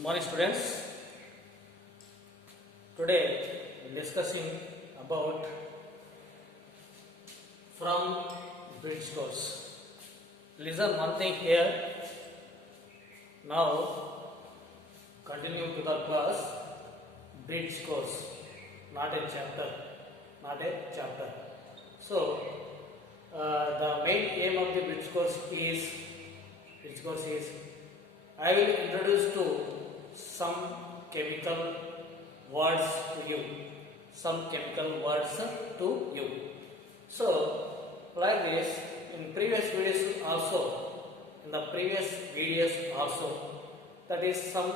Good morning, students. Today we are discussing about from bridge course. Listen one thing here. Now continue to the class bridge course, not a chapter, not a chapter. So the main aim of the bridge course is I will introduce to some chemical words to you. Some chemical words to you. So, like this, in previous videos also, that is some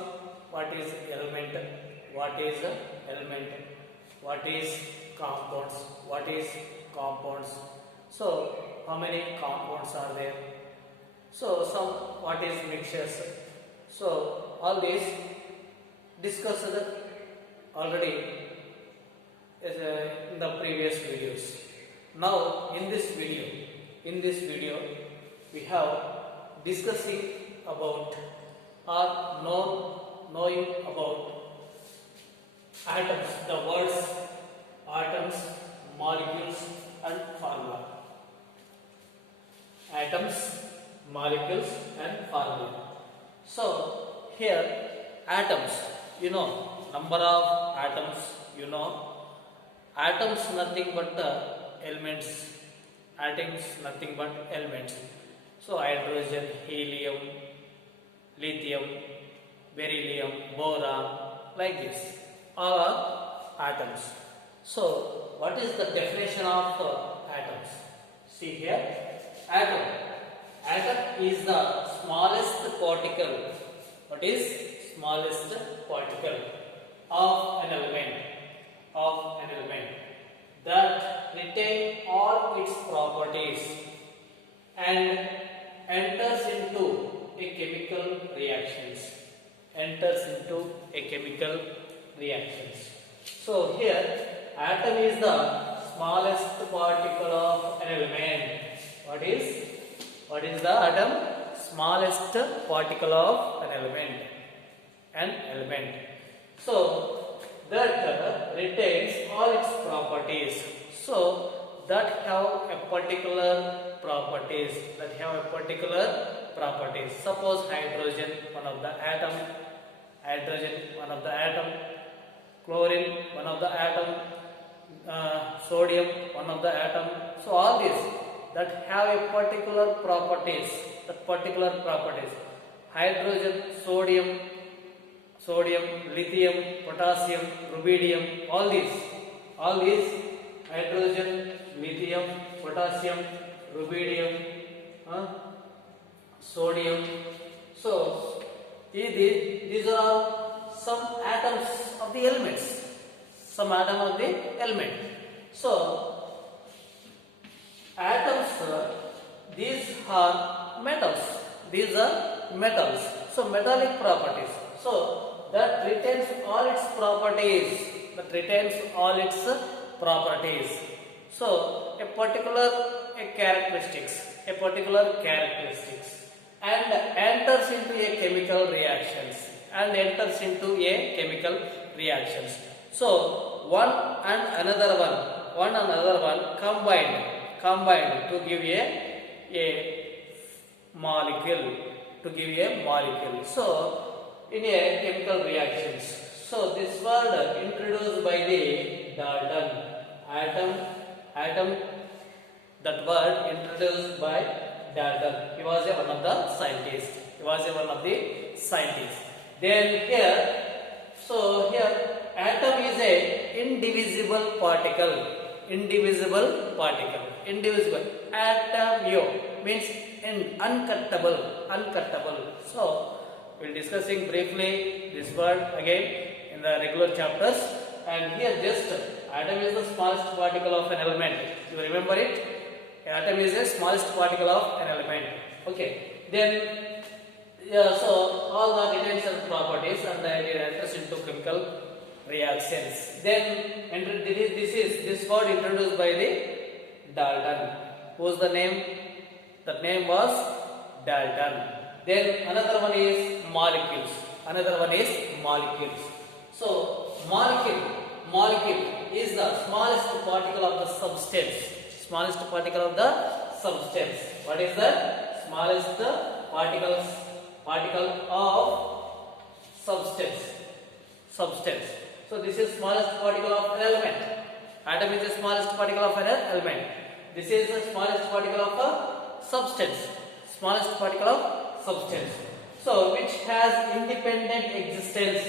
what is element, what is compounds. So, how many compounds are there? So, some what is mixtures. So, all these discussed already in the previous videos. Now, in this video, we have discussing about or knowing about atoms, the words atoms, molecules, and formula. Atoms, molecules, and formula. So, here atoms, number of atoms, atoms nothing but the elements, atoms nothing but elements. So, hydrogen, helium, lithium, beryllium, boron, like this, all are atoms. So, what is the definition of atoms? See here, atom is the smallest particle. What is smallest particle of an element that retain all its properties and enters into a chemical reactions. So here atom is the smallest particle of an element. What is the atom? Smallest particle of an element. So that retains all its properties. So that have a particular properties. Suppose hydrogen, one of the atom. Chlorine, one of the atom. Sodium, one of the atom. So all these that have a particular properties. Hydrogen, sodium, lithium, potassium, rubidium, all these hydrogen, lithium, potassium, rubidium, sodium. So these are all some atoms of the elements. So atoms, these are metals. So metallic properties. So that retains all its properties. So a particular characteristics and enters into a chemical reactions. So one and another one combined to give a molecule. So in a chemical reactions. So this word introduced by the Dalton. Atom. That word introduced by Dalton. He was one of the scientists. Then here, atom is a indivisible particle. Atom means uncuttable. So we'll discussing briefly this word again in the regular chapters. And here just atom is the smallest particle of an element. You remember it? Atom is the smallest particle of an element. Okay. Then so all the potential properties and it enters into chemical reactions. Then this word introduced by the Dalton. Who's the name? The name was Dalton. Then another one is molecules. Another one is molecules. So molecule is the smallest particle of the substance. Smallest particle of the substance. What is the smallest particle of substance? Substance. So this is smallest particle of an element. Atom is the smallest particle of an element. This is the smallest particle of a substance. Smallest particle of substance. So which has independent existence.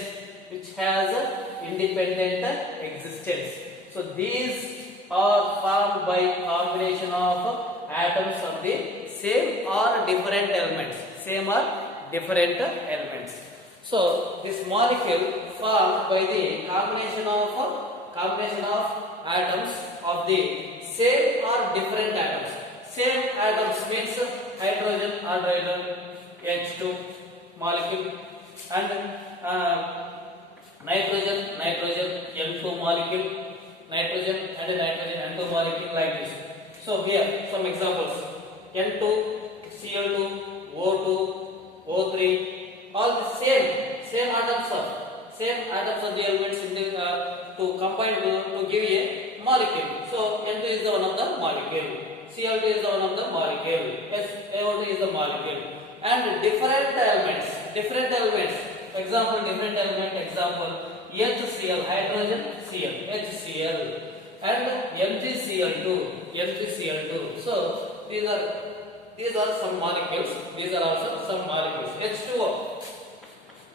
Which has independent existence. So these are formed by combination of atoms of the same or different elements. Same or different elements. So this molecule formed by the combination of atoms of the same or different atoms. Same atoms means hydrogen, H2 molecule, and nitrogen, N2 molecule, nitrogen N2 molecule, like this. So here some examples: N2, Cl2, O2, O3. All the same atoms of the elements in the, to combine to give a molecule. So N2 is the one of the molecule, Cl2 is the one of the molecule, SO2 is the molecule, and different elements. Example, different element. Example, HCl, hydrogen, Cl, HCl, and MgCl2. So these are some molecules. These are also some molecules.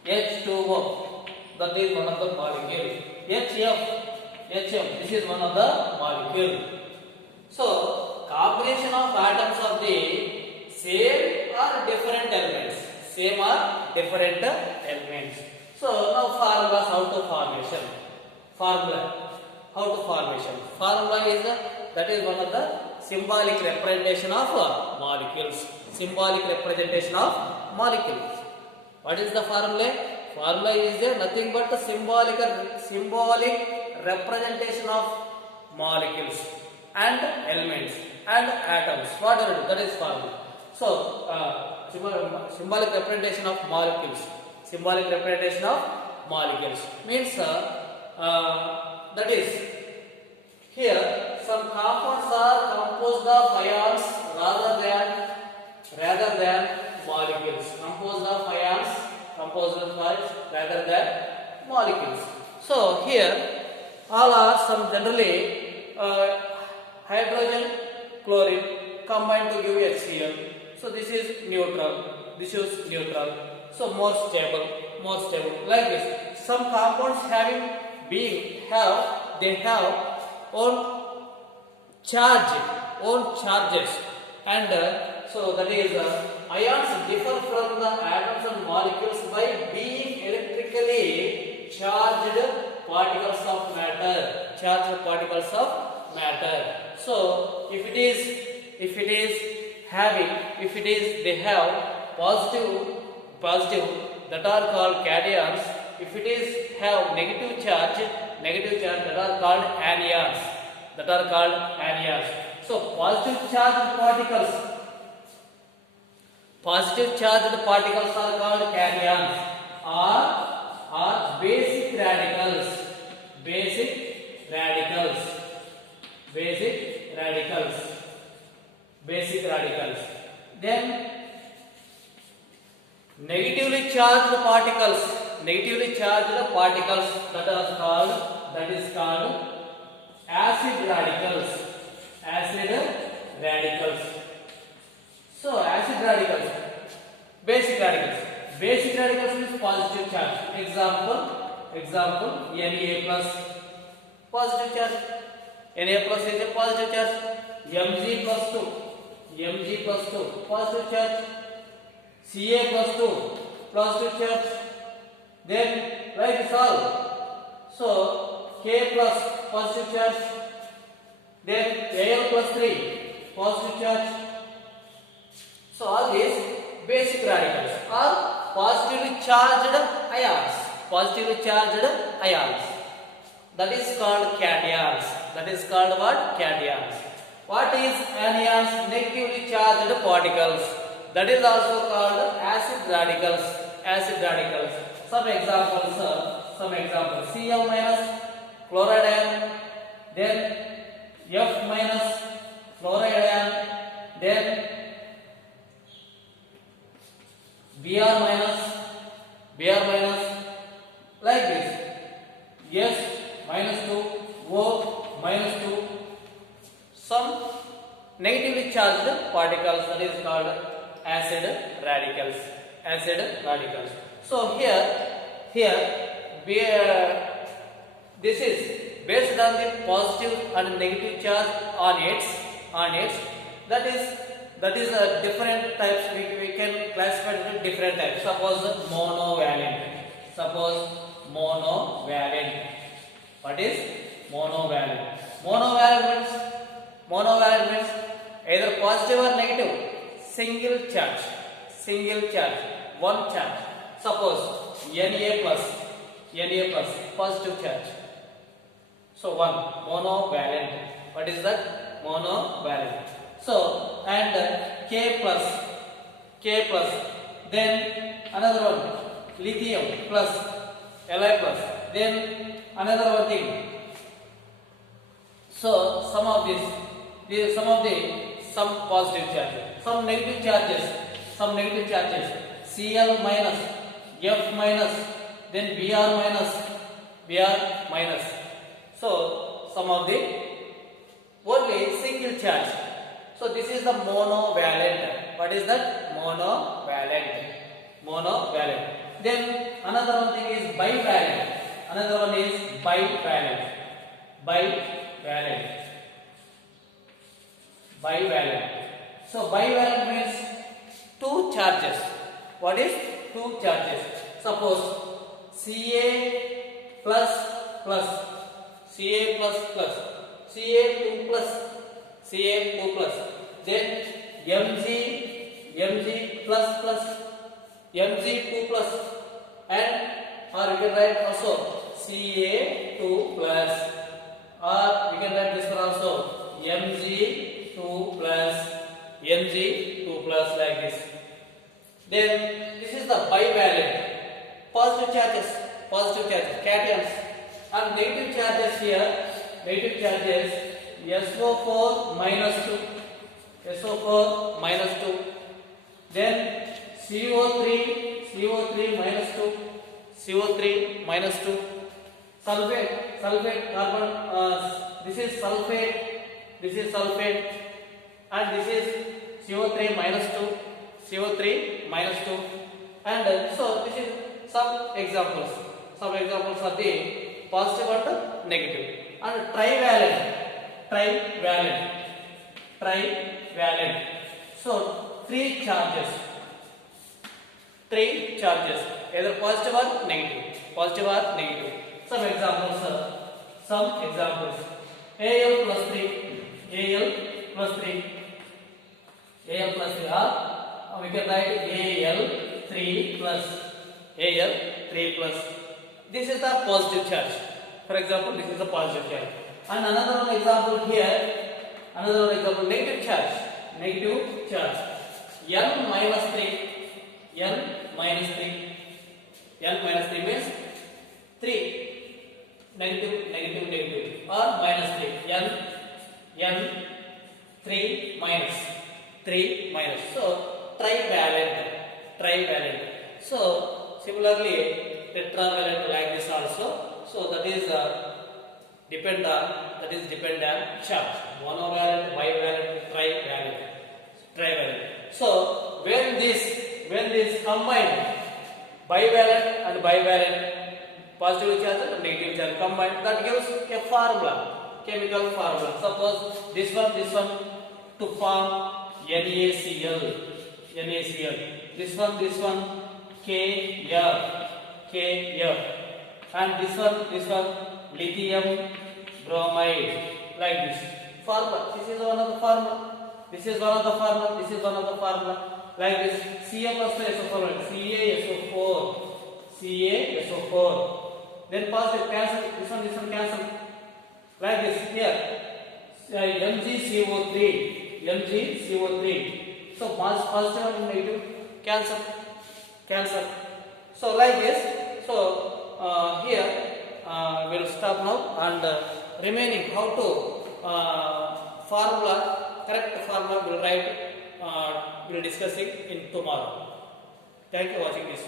H2O, that is one of the molecule. HF, this is one of the molecule. So combination of atoms of the same or different elements. Same or different elements. So now formulas, how to formation. Formula is that is one of the symbolic representation of molecules. Symbolic representation of molecules. What is the formula? Formula is nothing but a symbolic representation of molecules and elements and atoms. Whatever, that is formula. So symbolic representation of molecules. Symbolic representation of molecules means that is here some compounds are composed of ions rather than molecules. Composed of ions, rather than molecules. So here all are some generally hydrogen, chlorine combined to give HCl. So this is neutral. So more stable. Like this. Some compounds they have own charges, and so that is ions differ from the atoms and molecules by being electrically charged particles of matter. So if they have positive that are called cations. If it is have negative charge that are called anions. So positive charged particles are called cations or basic radicals. Then negatively charged particles that is called acid radicals. So acid radicals, basic radicals means positive charge. Example Na plus, positive charge. Na plus is a positive charge. Mg plus 2, positive charge. Ca plus 2, positive charge. Then write this all. So K plus positive charge. Then Al plus 3, positive charge. So all these basic radicals are positively charged ions. That is called cations. That is called what? Cations. What is anions? Negatively charged particles. That is also called acid radicals. Some examples, some examples. Cl minus chloride ion, then F minus fluoride ion, then Br minus, like this. S minus 2, O minus 2. Some negatively charged particles, that is called acid radicals. Acid radicals. So this is based on the positive and negative charge on its. That is a different types. We can classify it into different types. Suppose monovalent. What is monovalent? Monovalent means either positive or negative. Single charge, one charge. Suppose Na plus, positive charge. So one, monovalent. What is that? Monovalent. So and K plus. Then another one, lithium plus, Li plus. Then another one thing. So some positive charges, some negative charges. Cl minus, F minus, then Br minus. So some of the only single charge. So this is the monovalent. What is that? Monovalent. Then another one thing is bivalent. Bivalent. So bivalent means two charges. What is two charges? Suppose Ca plus, Ca2 plus, then Mg plus, Mg2 plus, and or we can write also Ca2 plus, or we can write this one also Mg2 plus, like this. Then this is the bivalent. Positive charges, cations, and negative charges here. Negative charges SO4 minus 2. Then CO3 minus 2. Sulfate carbon. This is sulfate, and this is CO3 minus 2. And so this is some examples. Some examples are the positive and negative. And trivalent. So three charges, either positive or negative. Some examples, Al plus 3, or we can write Al3 plus. This is the positive charge. For example, this is the positive charge. And another one example here, negative charge. N minus 3 means 3. Negative or minus 3. N 3 minus. So trivalent. So similarly tetravalent like this also. So that is depend on charge. Monovalent, bivalent, trivalent. So when this combined, bivalent, positive charge and negative charge combined, that gives a formula, chemical formula. Suppose this one to form NaCl. This one Kf, and this one lithium bromide, like this. Formula. This is one of the formula. Like this. Ca plus CaSO4. Then positive cancel. This one cancel. Like this here. MgCO3. So positive and negative cancel. So like this. So stop now, and remaining how to formula, correct formula will write, will discussing in tomorrow. Thank you for watching this video.